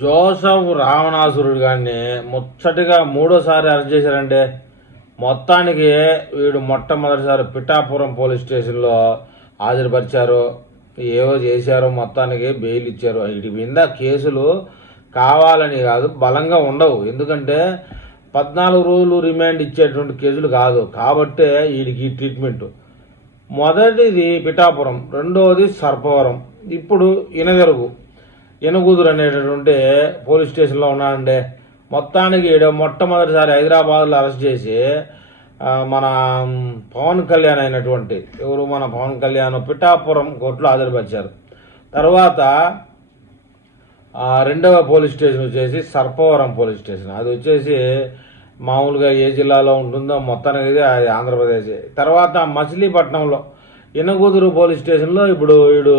Joseph రావణాసురుడు గారిని ముచ్చటగా మూడోసారి అరెస్ట్ చేశారంటే మొత్తానికి వీడు మొట్టమొదటిసారి పిఠాపురం పోలీస్ స్టేషన్లో హాజరుపరిచారు. ఏవో చేశారో మొత్తానికి బెయిల్ ఇచ్చారు. వీటి మీద కేసులు కావాలని కాదు, బలంగా ఉండవు. ఎందుకంటే 14 రోజులు రిమాండ్ ఇచ్చేటువంటి కేసులు కాదు కాబట్టే వీడికి ట్రీట్మెంట్. మొదటిది పిఠాపురం, రెండవది సర్పవరం, ఇప్పుడు ఇనగుదురు అనేటటువంటి పోలీస్ స్టేషన్లో ఉన్నాడండి. మొత్తానికి ఈడ మొట్టమొదటిసారి హైదరాబాద్లో అరెస్ట్ చేసి మన పవన్ కళ్యాణ్ అయినటువంటి మన పవన్ కళ్యాణ్ పిఠాపురం కోర్టులో హాజరుపరిచారు. తర్వాత రెండవ పోలీస్ స్టేషన్ వచ్చేసి సర్పవరం పోలీస్ స్టేషన్. అది వచ్చేసి మామూలుగా ఏ జిల్లాలో ఉంటుందో మొత్తానికి అది ఆంధ్రప్రదేశ్. తర్వాత మచిలీపట్నంలో ఇనగుదురు పోలీస్ స్టేషన్లో ఇప్పుడు వీడు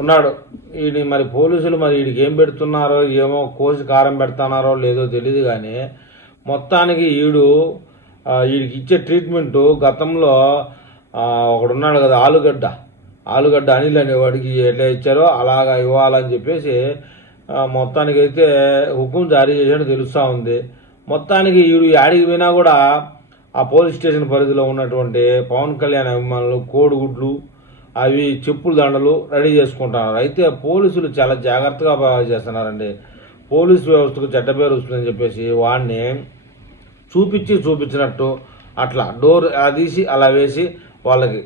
ఉన్నాడు. వీడి మరి పోలీసులు మరి వీడికి ఏం పెడుతున్నారో ఏమో, కోసి కారం పెడుతున్నారో లేదో తెలియదు. కానీ మొత్తానికి వీడికి ఇచ్చే ట్రీట్మెంటు గతంలో ఒకడున్నాడు కదా ఆలుగడ్డ అనిల్ అనేవాడికి ఎట్లా ఇచ్చారో అలాగా ఇవ్వాలని చెప్పేసి మొత్తానికైతే హుకుం జారీ చేసినట్టు తెలుస్తూ ఉంది. మొత్తానికి వీడు యాడికి పోయినా కూడా ఆ పోలీస్ స్టేషన్ పరిధిలో ఉన్నటువంటి పవన్ కళ్యాణ్ అభిమానులు కోడిగుడ్లు అవి చెప్పుల దండలు రెడీ చేసుకుంటున్నారు. అయితే పోలీసులు చాలా జాగ్రత్తగా చేస్తున్నారండి. పోలీసు వ్యవస్థకు చెడ్డ పేరు వస్తుందని చెప్పేసి వాడిని చూపించినట్టు అట్లా డోర్ తీసి అలా వేసి వాళ్ళకి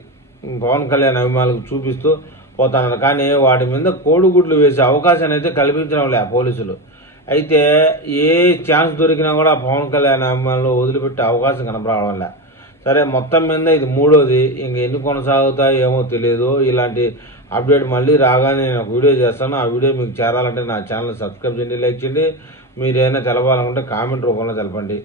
పవన్ కళ్యాణ్ అభిమానులకు చూపిస్తూ పోతున్నారు. కానీ వాటి మీద కోడిగుడ్లు వేసే అవకాశాన్ని అయితే కల్పించడం లే పోలీసులు. అయితే ఏ ఛాన్స్ దొరికినా కూడా పవన్ కళ్యాణ్ అభిమానులు వదిలిపెట్టే అవకాశం కనపడడం లే. సరే, మొత్తం మీద ఇది మూడోది. ఇంక ఎన్ని కొనసాగుతాయో ఏమో తెలియదు. ఇలాంటి అప్డేట్ మళ్ళీ రాగానే నేను ఒక వీడియో చేస్తాను. ఆ వీడియో మీకు చేరాలంటే నా ఛానల్ సబ్స్క్రైబ్ చేయండి, లైక్ చేయండి. మీరు ఏమైనా తెలపాలనుకుంటే కామెంట్ రూపంలో తెలపండి.